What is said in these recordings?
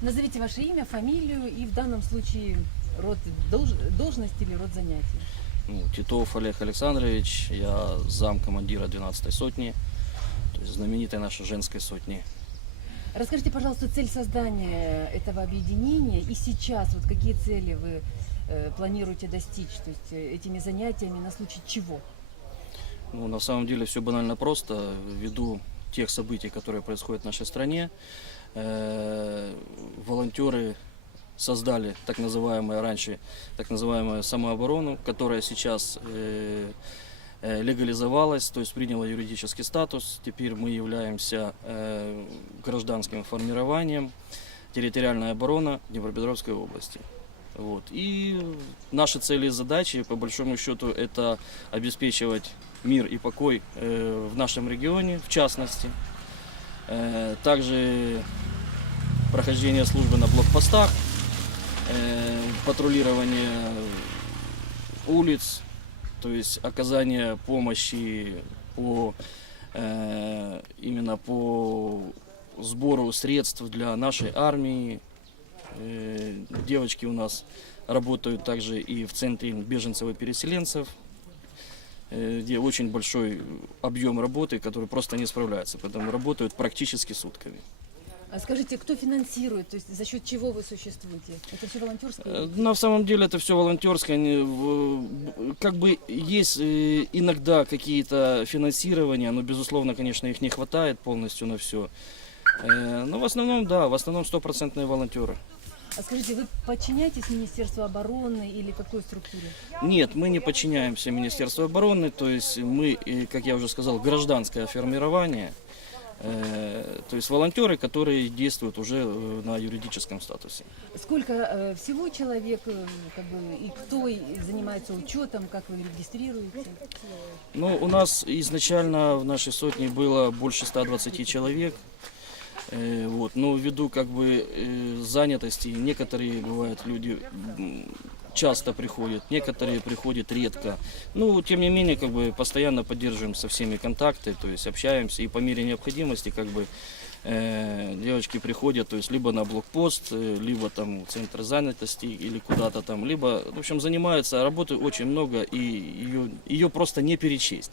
Назовите ваше имя, фамилию и в данном случае род долж- должность или род занятий. Ну, Титов Олег Александрович, я зам командира 12-й сотни, то есть знаменитой нашей женской сотни. Расскажите, пожалуйста, цель создания этого объединения и сейчас вот какие цели вы э, планируете достичь, то есть э, этими занятиями на случай чего? Ну, на самом деле все банально просто. Ввиду тех событий, которые происходят в нашей стране, э, волонтеры создали так называемое раньше, так называемую самооборону, которая сейчас э, э, легализовалась, то есть приняла юридический статус. Теперь мы являемся э, гражданским формированием территориальная оборона Днепропетровской области. Вот. И наши цели и задачи, по большому счету, это обеспечивать мир и покой э, в нашем регионе, в частности. Э, Также прохождение службы на блокпостах, э, патрулирование улиц, то есть оказание помощи по э, именно по сбору средств для нашей армии. Э, Девочки у нас работают также и в центре беженцев и переселенцев, где очень большой объем работы, который просто не справляется, поэтому работают практически сутками. А скажите, кто финансирует, то есть за счет чего вы существуете? Это все волонтерское? Э, На самом деле это все волонтерское. Как бы есть э, иногда какие-то финансирования, но безусловно, конечно, их не хватает полностью на все. Но в основном, да, в основном стопроцентные волонтеры. А скажите, вы подчиняетесь Министерству обороны или какой структуре? Нет, мы не подчиняемся Министерству обороны, то есть мы, э, как я уже сказал, гражданское формирование, э, то есть волонтеры, которые действуют уже э, на юридическом статусе. Сколько э, всего человек, э, как бы, и кто занимается учетом, как вы регистрируете? Ну, у нас изначально в нашей сотне было больше 120 человек. Э, вот. Но ввиду как бы э, занятости, некоторые бывают люди часто приходят, некоторые приходят редко. Ну, тем не менее, как бы постоянно поддерживаем со всеми контакты, то есть общаемся и по мере необходимости, как бы э, девочки приходят, то есть либо на блокпост, э, либо там в центр занятости или куда-то там, либо, в общем, занимаются, работы очень много и ее, ее просто не перечесть,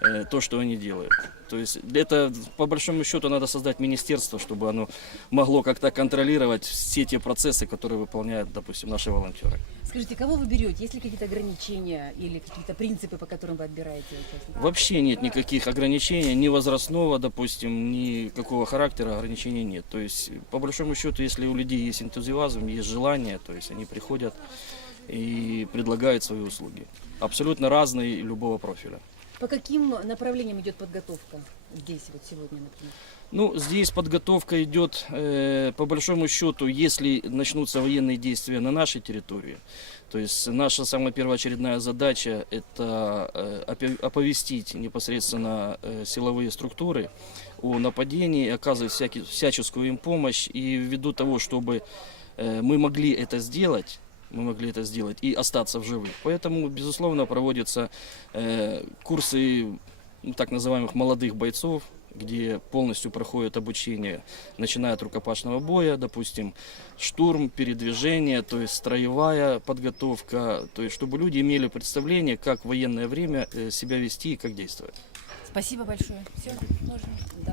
э, то, что они делают. То есть это, по большому счету, надо создать министерство, чтобы оно могло как-то контролировать все те процессы, которые выполняют, допустим, наши волонтеры. Скажите, кого вы берете? Есть ли какие-то ограничения или какие-то принципы, по которым вы отбираете участников? Вообще нет никаких ограничений, ни возрастного, допустим, ни какого характера ограничений нет. То есть, по большому счету, если у людей есть энтузиазм, есть желание, то есть они приходят и предлагают свои услуги. Абсолютно разные любого профиля. По каким направлениям идет подготовка здесь, вот сегодня, например? Ну, здесь подготовка идет, э, по большому счету, если начнутся военные действия на нашей территории. То есть наша самая первоочередная задача – это э, оповестить непосредственно э, силовые структуры о нападении, оказывать всяческую им помощь. И ввиду того, чтобы э, мы могли это сделать, мы могли это сделать и остаться в живых. Поэтому, безусловно, проводятся э, курсы ну, так называемых молодых бойцов, где полностью проходит обучение, начиная от рукопашного боя, допустим, штурм, передвижение, то есть строевая подготовка, то есть чтобы люди имели представление, как в военное время э, себя вести и как действовать. Спасибо большое. Все, можно? Да.